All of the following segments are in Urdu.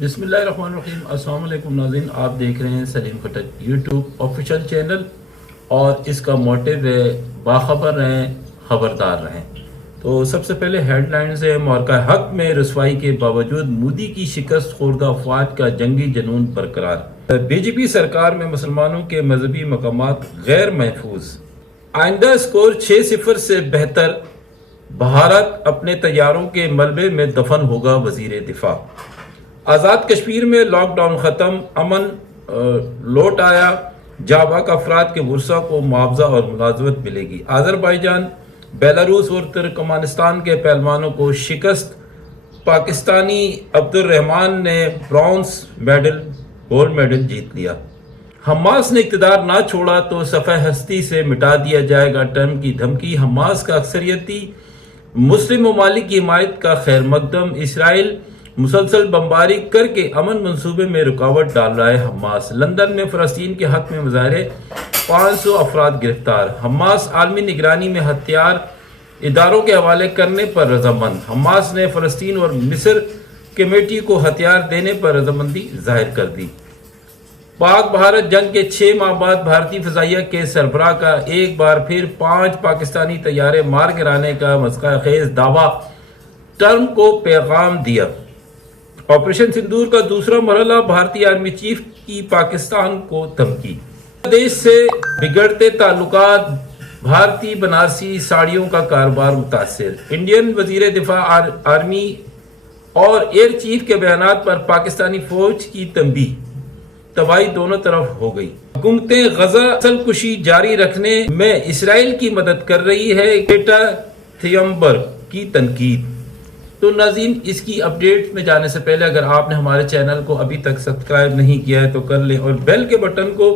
بسم اللہ الرحمن الرحیم۔ السلام علیکم ناظرین، آپ دیکھ رہے ہیں سلیم خٹک یوٹیوب آفیشیل چینل اور اس کا موٹو ہے باخبر رہیں خبردار رہیں۔ تو سب سے پہلے ہیڈ لائنز ہے، معرکہ حق میں رسوائی کے باوجود مودی کی شکست خوردہ افواج کا جنگی جنون برقرار۔ بی جے پی سرکار میں مسلمانوں کے مذہبی مقامات غیر محفوظ، آئندہ اسکور 6-0 سے بہتر، بھارت اپنے طیاروں کے ملبے میں دفن ہوگا، وزیر دفاع۔ آزاد کشمیر میں لاک ڈاؤن ختم، امن لوٹ آیا، جاں بحق افراد کے ورثاء کو معاوضہ اور ملازمت ملے گی۔ آذربائیجان، بیلاروس اور ترکمانستان کے پہلوانوں کو شکست، پاکستانی عبدالرحمان نے گولڈ میڈل جیت لیا۔ حماس نے اقتدار نہ چھوڑا تو صفحہ ہستی سے مٹا دیا جائے گا، ٹرمپ کی دھمکی۔ حماس کا اکثریتی مسلم ممالک کی حمایت کا خیر مقدم۔ اسرائیل مسلسل بمباری کر کے امن منصوبے میں رکاوٹ ڈال رہا ہے۔ حماس لندن میں فلسطین کے حق میں مظاہرے، 500 افراد گرفتار۔ حماس عالمی نگرانی میں ہتھیار اداروں کے حوالے کرنے پر رضامند۔ حماس نے فلسطین اور مصر کمیٹی کو ہتھیار دینے پر رضامندی ظاہر کر دی۔ پاک بھارت جنگ کے 6 ماہ بعد بھارتی فضائیہ کے سربراہ کا ایک بار پھر 5 پاکستانی طیارے مار گرانے کا مسخرہ خیز دعویٰ، ٹرمپ کو پیغام دیا۔ آپریشن سندور کا دوسرا مرحلہ، بھارتی آرمی چیف کی پاکستان کو دھمکی۔ بنگلہ دیش سے بگڑتے تعلقات، بھارتی بنارسی ساڑیوں کا کاروبار متاثر۔ انڈین وزیر دفاع آرمی اور ایئر چیف کے بیانات پر پاکستانی فوج کی تنبیہ، تباہی دونوں طرف ہو گئی۔ حکومتیں غزہ نسل کشی جاری رکھنے میں اسرائیل کی مدد کر رہی ہے، گریٹا تھنبرگ کی تنقید۔ تو ناظرین، اس کی اپڈیٹ میں جانے سے پہلے اگر آپ نے ہمارے چینل کو ابھی تک سبسکرائب نہیں کیا ہے تو کر لیں اور بیل کے بٹن کو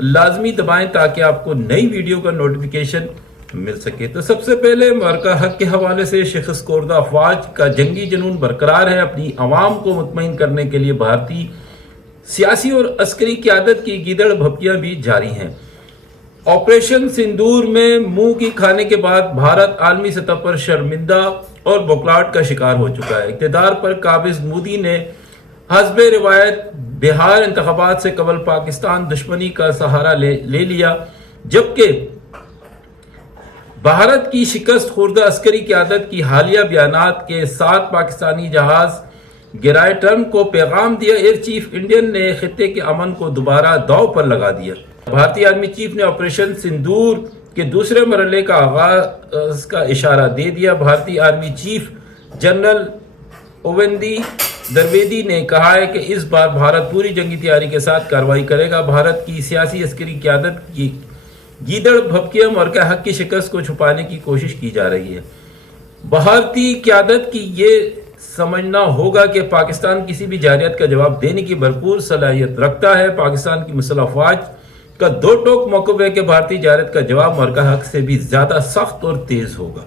لازمی دبائیں تاکہ آپ کو نئی ویڈیو کا نوٹیفیکیشن مل سکے۔ تو سب سے پہلے معرکہ حق کے حوالے سے، شکست خوردہ افواج کا جنگی جنون برقرار ہے۔ اپنی عوام کو مطمئن کرنے کے لیے بھارتی سیاسی اور عسکری قیادت کی گیدڑ بھپکیاں بھی جاری ہیں۔ آپریشن سندور میں منہ کی کھانے کے بعد بھارت عالمی سطح پر شرمندہ اور بوکلاہٹ کا شکار ہو چکا ہے۔ اقتدار پر قابض مودی نے حسب روایت بہار انتخابات سے قبل پاکستان دشمنی کا سہارا لے لیا، جبکہ بھارت کی شکست خوردہ عسکری قیادت کی حالیہ بیانات کے ساتھ پاکستانی جہاز گرائے، ٹرمپ کو پیغام دیا۔ ایئر چیف انڈین نے خطے کے امن کو دوبارہ داؤ پر لگا دیا۔ بھارتی آرمی چیف نے آپریشن سندور کے دوسرے مرحلے کا آغاز کا اشارہ دے دیا۔ بھارتی آرمی چیف جنرل اویندی درویدی نے کہا ہے کہ اس بار بھارت پوری جنگی تیاری کے ساتھ کارروائی کرے گا۔ بھارت کی سیاسی عسکری قیادت کی گیدڑ بھپکیاں، معرکہ حق کی شکست کو چھپانے کی کوشش کی جا رہی ہے۔ بھارتی قیادت کی یہ سمجھنا ہوگا کہ پاکستان کسی بھی جارحیت کا جواب دینے کی بھرپور صلاحیت رکھتا ہے۔ پاکستان کی مسلح افواج کا دو ٹوک موقف ہے کہ بھارتی جارحیت کا جواب معرکہ حق سے بھی زیادہ سخت اور تیز ہوگا۔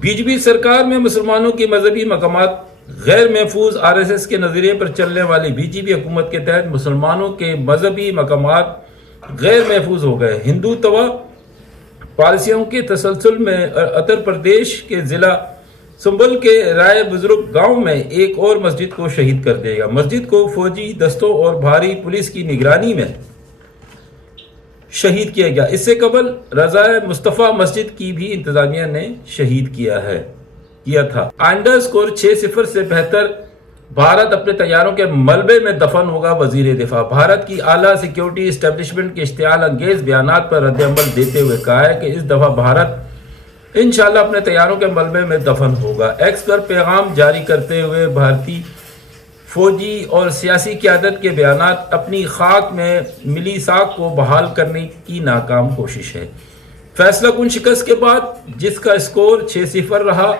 بی جے پی سرکار میں مسلمانوں کے مذہبی مقامات غیر محفوظ، آر ایس ایس کے نظریے پر چلنے والی بی جے پی حکومت کے تحت مسلمانوں کے مذہبی مقامات غیر محفوظ ہو گئے۔ ہندوتوا پالیسیوں کے تسلسل میں اتر پردیش کے ضلع سنبل کے رائے بزرگ گاؤں میں ایک اور مسجد کو شہید کر دیا گیا۔ مسجد کو فوجی دستوں اور بھاری پولیس کی نگرانی میں شہید کیا گیا۔ اس سے قبل رضا مصطفیٰ مسجد کی بھی انتظامیہ نے شہید کیا تھا۔ آئندہ اسکور 6-0 سے بہتر، بھارت اپنے طیاروں کے ملبے میں دفن ہوگا، وزیر دفاع۔ بھارت کی اعلیٰ سیکیورٹی اسٹیبلشمنٹ کے اشتعال انگیز بیانات پر رد عمل دیتے ہوئے کہا ہے کہ اس دفعہ بھارت انشاءاللہ اپنے طیاروں کے ملبے میں دفن ہوگا۔ ایکس پر پیغام جاری کرتے ہوئے بھارتی فوجی اور سیاسی قیادت کے بیانات اپنی خاک میں ملی ساکھ کو بحال کرنے کی ناکام کوشش ہے۔ فیصلہ کن شکست کے بعد جس کا اسکور 6-0 رہا،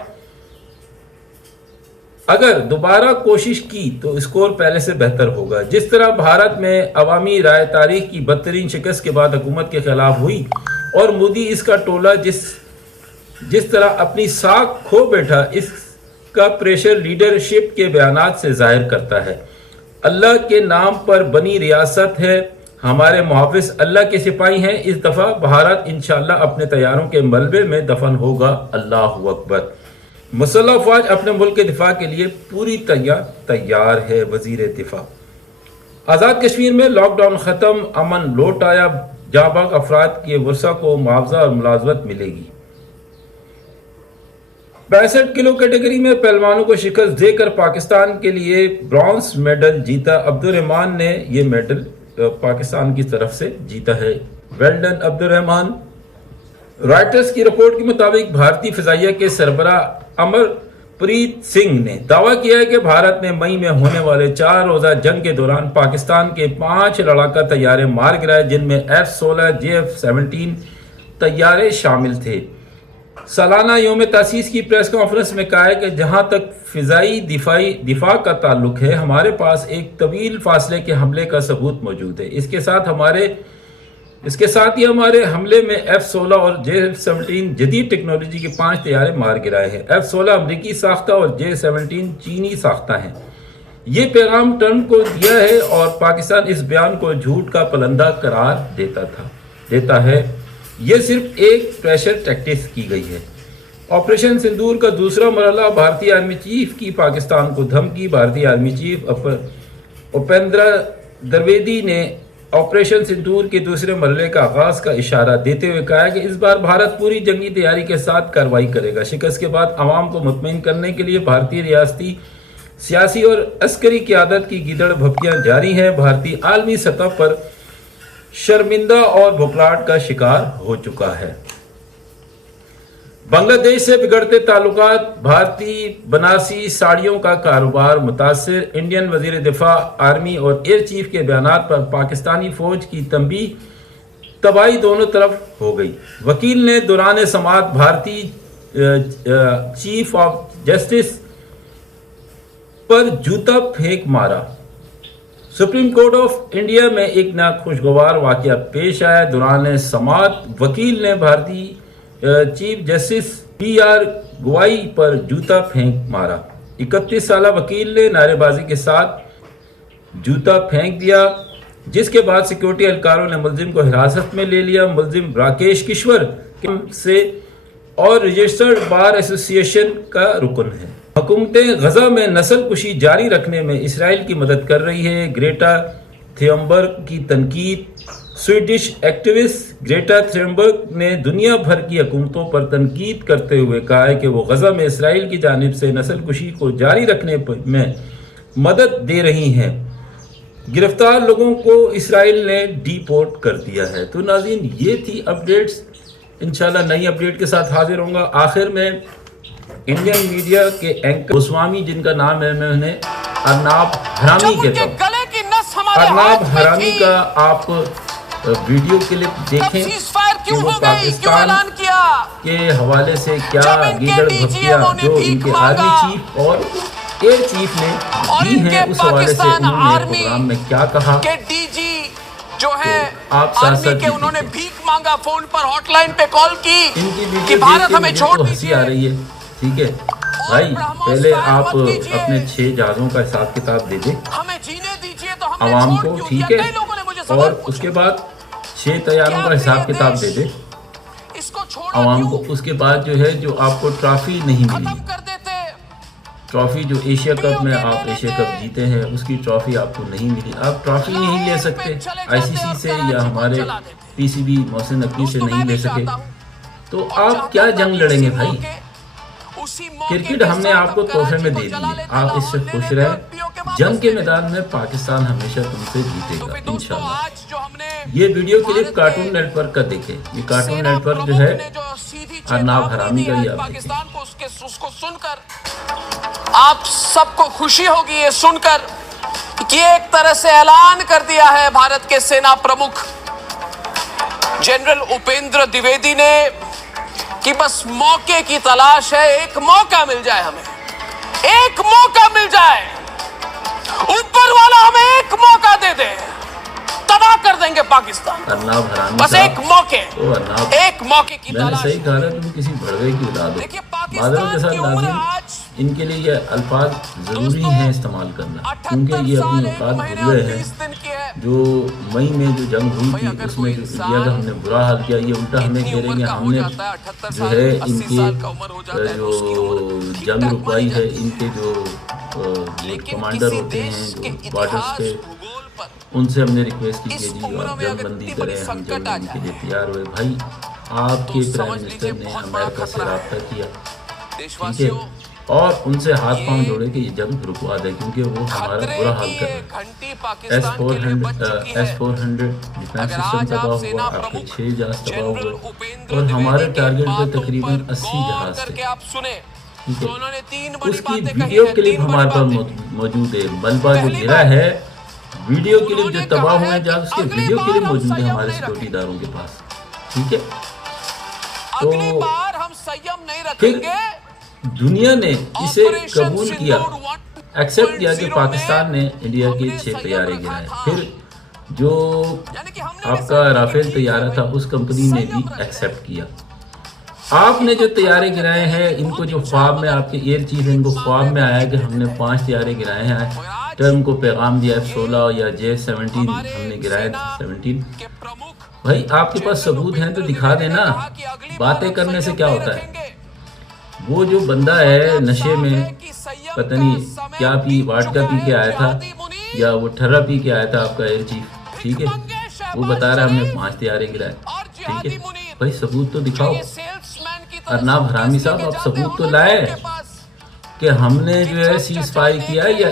اگر دوبارہ کوشش کی تو اسکور پہلے سے بہتر ہوگا۔ جس طرح بھارت میں عوامی رائے تاریخ کی بدترین شکست کے بعد حکومت کے خلاف ہوئی اور مودی اس کا ٹولہ جس طرح اپنی ساکھ کھو بیٹھا، اس کا پریشر لیڈرشپ کے بیانات سے ظاہر کرتا ہے۔ اللہ کے نام پر بنی ریاست ہے، ہمارے محافظ اللہ کے سپاہی ہیں۔ اس دفعہ بھارت انشاءاللہ اپنے طیاروں کے ملبے میں دفن ہوگا، اللہ اکبر۔ مسلح افواج اپنے ملک کے دفاع کے لیے پوری تیار ہے. وزیر دفاع. آزاد کشمیر میں لاک ڈاؤن ختم، امن لوٹ آیا، جاں بحق افراد کے ورثاء کو معاوضہ اور ملازمت ملے گی. 65 کلو کیٹیگری میں پہلوانوں کو شکست دے کر پاکستان کے لیے برانز میڈل جیتا. عبدالرحمان نے یہ میڈل پاکستان کی طرف سے جیتا ہے. Well done Abdul Rehman. رائٹرز کی رپورٹ کے مطابق بھارتی فضائیہ کے سربراہ امر پریت سنگھ نے دعویٰ کیا ہے کہ بھارت نے مئی میں ہونے والے 4 روزہ جنگ کے دوران پاکستان کے 5 لڑاکا طیارے مار گرائے، جن میں F-16 JF-17 طیارے شامل تھے. سالانہ یوم تاسیس کی پریس کانفرنس میں کہا ہے کہ جہاں تک فضائی دفاع کا تعلق ہے، ہمارے پاس ایک طویل فاصلے کے حملے کا ثبوت موجود ہے. اس کے ساتھ ہی ہمارے حملے میں F-16 اور JF-17 جدید ٹیکنالوجی کے 5 طیارے مار گرائے ہیں. F-16 امریکی ساختہ اور JF-17 چینی ساختہ ہیں. یہ پیغام ٹرمپ کو دیا ہے اور پاکستان اس بیان کو جھوٹ کا پلندہ قرار دیتا ہے. یہ صرف ایک پریشر ٹیکٹکس کی گئی ہے. آپریشن سندور کا دوسرا مرحلہ. بھارتی آرمی چیف کی پاکستان کو دھمکی. بھارتی آرمی چیف اپیندرا دویدی نے آپریشن سندور کے دوسرے مرحلے کا آغاز کا اشارہ دیتے ہوئے کہا کہ اس بار بھارت پوری جنگی تیاری کے ساتھ کارروائی کرے گا. شکست کے بعد عوام کو مطمئن کرنے کے لیے بھارتی ریاستی سیاسی اور عسکری قیادت کی گیدڑ بھپکیاں جاری ہیں. بھارتی عالمی سطح پر شرمندہ اور بھوکلاہٹ کا شکار ہو چکا ہے. بنگلہ دیش سے بگڑتے تعلقات. بھارتی بنارسی ساڑیوں کا کاروبار متاثر. انڈین وزیر دفاع آرمی اور ایئر چیف کے بیانات پر پاکستانی فوج کی تباہی دونوں طرف ہو گئی. وکیل نے دوران سماعت بھارتی چیف آف جسٹس پر جوتا پھینک مارا. سپریم کورٹ آف انڈیا میں ایک ناخوشگوار واقعہ پیش آیا. دوران سماعت وکیل نے بھارتی چیف جسٹس PR گوائی پر جوتا پھینک مارا. 31 سالہ وکیل نے نعرے بازی کے ساتھ جوتا پھینک دیا، جس کے بعد سیکورٹی اہلکاروں نے ملزم کو حراست میں لے لیا. ملزم راکیش کشور سے اور رجسٹرڈ بار ایسوسی ایشن کا رکن ہے. حکومتیں غزہ میں نسل کشی جاری رکھنے میں اسرائیل کی مدد کر رہی ہے. گریٹا تھیمبرگ کی تنقید. سویڈش ایکٹیوسٹ گریٹا تھیمبرگ نے دنیا بھر کی حکومتوں پر تنقید کرتے ہوئے کہا ہے کہ وہ غزہ میں اسرائیل کی جانب سے نسل کشی کو جاری رکھنے میں مدد دے رہی ہیں. گرفتار لوگوں کو اسرائیل نے ڈی پورٹ کر دیا ہے. تو ناظرین، یہ تھی اپڈیٹس. انشاءاللہ نئی اپڈیٹ کے ساتھ حاضر ہوں گا. آخر میں انڈین میڈیا کے اینکر گوسوامی، جن کا نام ہے میں انہیں ارناب حرامی کہتا ہوں، ارناب حرامی کا آپ ویڈیو کلپ دیکھیں کہ وہ پاکستان کے حوالے سے کیا گیدڑ بھپکیاں جو ان کے آرمی چیف اور ایئر چیف نے دی ہیں، اس حوالے سے انہوں نے پروگرام میں کیا کہا. جو ہے آرمی کے انہوں نے بھیک مانگا، فون پر ہاٹ لائن پہ کال کی کہ بھارت ہمیں چھوڑ دیجئے. ہنسی آ رہی ہے. ٹھیک ہے بھائی، پہلے آپ اپنے 6 جہازوں کا حساب کتاب دے دیں عوام کو، ٹھیک ہے، اور اس کے بعد 6 طیاروں کا حساب کتاب دے دیں عوام کو. اس کے بعد جو ہے جو آپ کو ٹرافی نہیں ملی، ٹرافی جو ایشیا کپ میں آپ ایشیا کپ جیتے ہیں اس کی ٹرافی آپ کو نہیں ملی. آپ ٹرافی نہیں لے سکتے ICC سے یا ہمارے PCB محسن نقوی سے نہیں لے سکے، تو آپ کیا جنگ لڑیں گے بھائی؟ کرکٹ ہم نے آپ کو تحفے میں دے دی، آپ اس سے خوش رہے. جنگ کے میدان میں پاکستان ہمیشہ تم سے جیتے گا انشاءاللہ. یہ video clip Cartoon Network کا دیکھیں. یہ کارٹون نیٹ ورک جو ہے ارناب حرامی کا، یہ آپ دیکھیں. اس کو سن کر آپ سب کو خوشی ہوگی یہ سن کر کہ ایک طرح سے اعلان کر دیا ہے بھارت کے سینا پرمکھ جنرل اپیندر دویدی نے کہ بس موقع کی تلاش ہے. ایک موقع مل جائے، ہمیں ایک موقع مل جائے، اوپر والا ہمیں ایک موقع دے دے، تباہ کر دیں گے پاکستان. بس ایک موقع کی میں نے تلاش. صحیح کہا ہے، تم کسی بھڑوے کی اولاد ہو. معذرت کے ساتھ ناظرین، ان کے لیے یہ الفاظ ضروری ہیں استعمال کرنا، کیونکہ یہ اپنی اوقات بھول گئے ہیں جو مئی میں جو جنگ ہوئی تھی اس میں جو انڈیا کا ہم نے برا حال کیا، یہ الٹا ہمیں کہہ رہے ہیں ہم نے جو ہے ان کے جو جنگ رکوائی ہے، ان کے جو کمانڈر ہوتے ہیں جو بارڈرز پہ، ان سے ہم نے ریکویسٹ کی کہ جی آپ جنگ بندی کریں، ہم جنگ بندی کے لیے تیار ہوئے۔ بھائی آپ کے پرائم منسٹر نے امریکہ سے رابطہ کیا، ٹھیک ہے، اور ان سے ہاتھ پاؤں جوڑے کہ یہ جنگ رکوا دے کیونکہ وہ ہمارا برا حال کر رہے ہیں۔ S-400 ڈیفینس سسٹم تباہ ہوا، آپ کے 6 جہاز تباہ ہوئے، اور ہمارے ٹارگٹ پہ تقریباً 80 جہاز تھے، ٹھیک ہے۔ اس کی ویڈیو کلپ ہمارے پاس موجود ہے، ملبہ جو گرا ہے، ویڈیو کلپ جو تباہ ہوئے ہیں جہاز، اس کے ویڈیو کلپ موجود ہے ہمارے سیکورٹی داروں کے پاس، ٹھیک ہے۔ تو پھر دنیا نے اسے قبول کیا، ایکسپٹ کیا کہ پاکستان نے انڈیا کے 6 طیارے گرائے۔ پھر جو آپ کا رافیل طیارہ تھا اس کمپنی نے بھی ایکسپٹ کیا۔ آپ نے جو طیارے گرائے ہیں، ان کو جو خواب میں آپ کے ایئر چیف ان کو خواب میں آیا کہ ہم نے 5 طیارے گرائے ہیں، ٹرم کو پیغام دیا F-16 یا J-17 ہم نے گرائے 17۔ بھائی آپ کے پاس ثبوت ہیں تو دکھا دینا، باتیں کرنے سے کیا ہوتا ہے؟ وہ جو بندہ ہے نشے میں پتہ نہیں کیا پی، واٹکا پی کے آیا تھا یا وہ ٹھرا پی کے آیا تھا آپ کا ایئر چیف، ٹھیک ہے، وہ بتا رہا ہے ہم نے 5 طیارے گرائے، ٹھیک ہے۔ بھائی ثبوت تو دکھاؤ۔ ارناب حرامی صاحب آپ ثبوت تو لائے کہ ہم نے جو ہے سیز فائر کیا، یا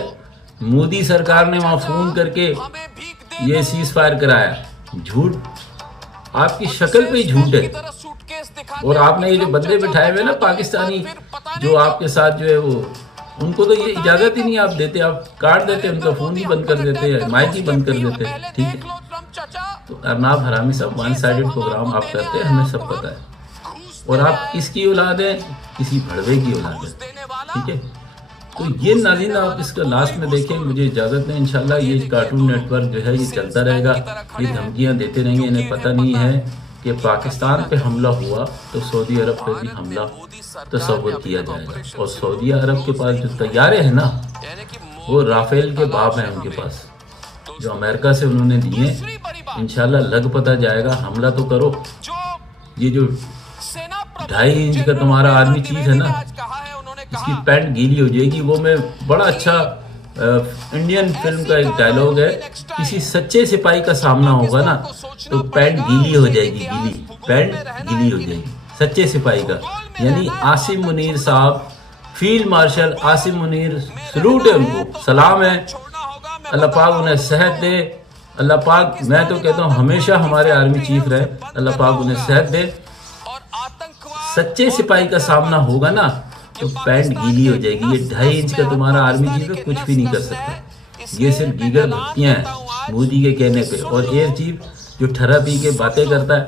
مودی سرکار نے وہاں فون کر کے یہ سیز فائر کرایا؟ جھوٹ، آپ کی شکل پہ ہی جھوٹ ہے۔ اور آپ نے یہ جو بندے بٹھائے ہوئے نا پاکستانی جو آپ کے ساتھ جو ہے وہ، ان کو تو یہ اجازت ہی نہیں آپ دیتے، آپ کاٹ دیتے، ان کا فون ہی بند کر دیتے، مائک ہی بند کر دیتے، ٹھیک ہے۔ تو ارناب حرامی صاحب ون سائیڈڈ پروگرام آپ کرتے ہیں، ہمیں سب پتہ ہے، اور آپ کس کی اولاد ہیں؟ کسی بھڑوے کی اولاد ہے، ٹھیک ہے۔ تو یہ ناظرین آپ اس کا لاسٹ میں دیکھیں، مجھے اجازت دیں، انشاءاللہ یہ کارٹون نیٹ ورک جو ہے یہ چلتا رہے گا، یہ دھمکیاں دیتے رہیں گے، انہیں پتہ نہیں ہے کہ پاکستان پہ حملہ ہوا تو سعودی عرب پہ بھی حملہ تصور کیا جائے گا، اور سعودی عرب کے پاس جو طیارے ہیں نا وہ رافیل کے باپ ہیں ان کے پاس، جو امریکہ سے انہوں نے دیے، انشاءاللہ لگ پتہ جائے گا، حملہ تو کرو۔ یہ جو 2.5 انچ کا تمہارا آرمی چیف ہے نا، اس کی پینٹ گیلی ہو جائے گی۔ وہ میں بڑا اچھا انڈین فلم کا ایک ڈائلوگ ہے، کسی سچے سپاہی کا سامنا ہوگا نا تو پینٹ گیلی ہو جائے گی، گیلی پینٹ گیلی ہو جائے گی سچے سپاہی کا، یعنی عاصم منیر صاحب، field marshal Asim Munir, salute ہے ان کو، سلام ہے، اللہ پاک انہیں صحت دے، اللہ پاک، میں تو کہتا ہوں ہمیشہ ہمارے آرمی چیف رہے، اللہ پاک انہیں صحت دے۔ سچے سپاہی کا سامنا ہوگا نا تو پینٹ گیلی ہو جائے گی۔ یہ 2.5 انچ کا تمہارا آرمی چیف ہے، کچھ بھی نہیں کر سکتا، یہ صرف دیگر بھکتیاں ہیں مودی کے کہنے پہ۔ اور ایئر چیف جو ٹھرا پی کے باتیں کرتا ہے،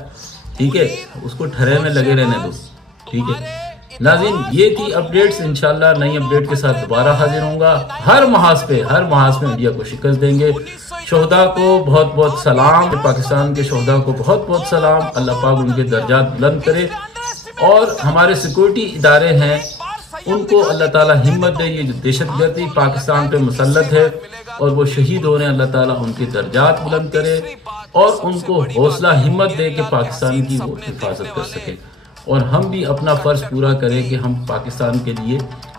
ٹھیک ہے، اس کو ٹھرے میں لگے رہنے دو، ٹھیک ہے۔ ناظرین یہ تھی اپڈیٹس، انشاءاللہ نئی اپڈیٹ کے ساتھ دوبارہ حاضر ہوں گا۔ ہر محاذ پہ انڈیا کو شکست دیں گے۔ شہداء کو بہت بہت سلام، پاکستان کے شہداء کو بہت بہت سلام، اللہ پاک ان کے درجات بلند کرے، اور ہمارے سیکورٹی ادارے ہیں ان کو اللہ تعالیٰ ہمت دے۔ یہ جو دہشت گردی پاکستان پہ مسلط ہے اور وہ شہید ہو رہے ہیں، اللہ تعالیٰ ان کے درجات بلند کرے اور ان کو حوصلہ ہمت دے کہ پاکستان کی وہ حفاظت کر سکے، اور ہم بھی اپنا فرض پورا کریں کہ ہم پاکستان کے لیے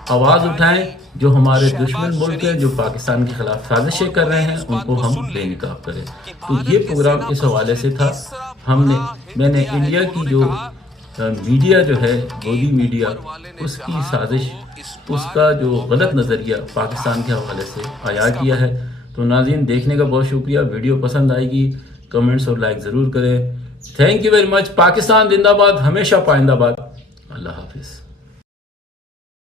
آواز اٹھائیں۔ جو ہمارے دشمن ملک ہیں جو پاکستان کے خلاف سازشیں کر رہے ہیں ان کو ہم بے نقاب کریں۔ تو یہ پروگرام اس حوالے سے تھا، میں نے انڈیا کی جو میڈیا جو ہے، مودی میڈیا، اس کی سازش، اس کا جو غلط نظریہ پاکستان کے حوالے سے عیاں کیا ہے۔ تو ناظرین دیکھنے کا بہت شکریہ، ویڈیو پسند آئے گی کمنٹس اور لائک ضرور کریں۔ Thank you very much. Pakistan زندہ باد، ہمیشہ پائندہ باد۔ اللہ حافظ۔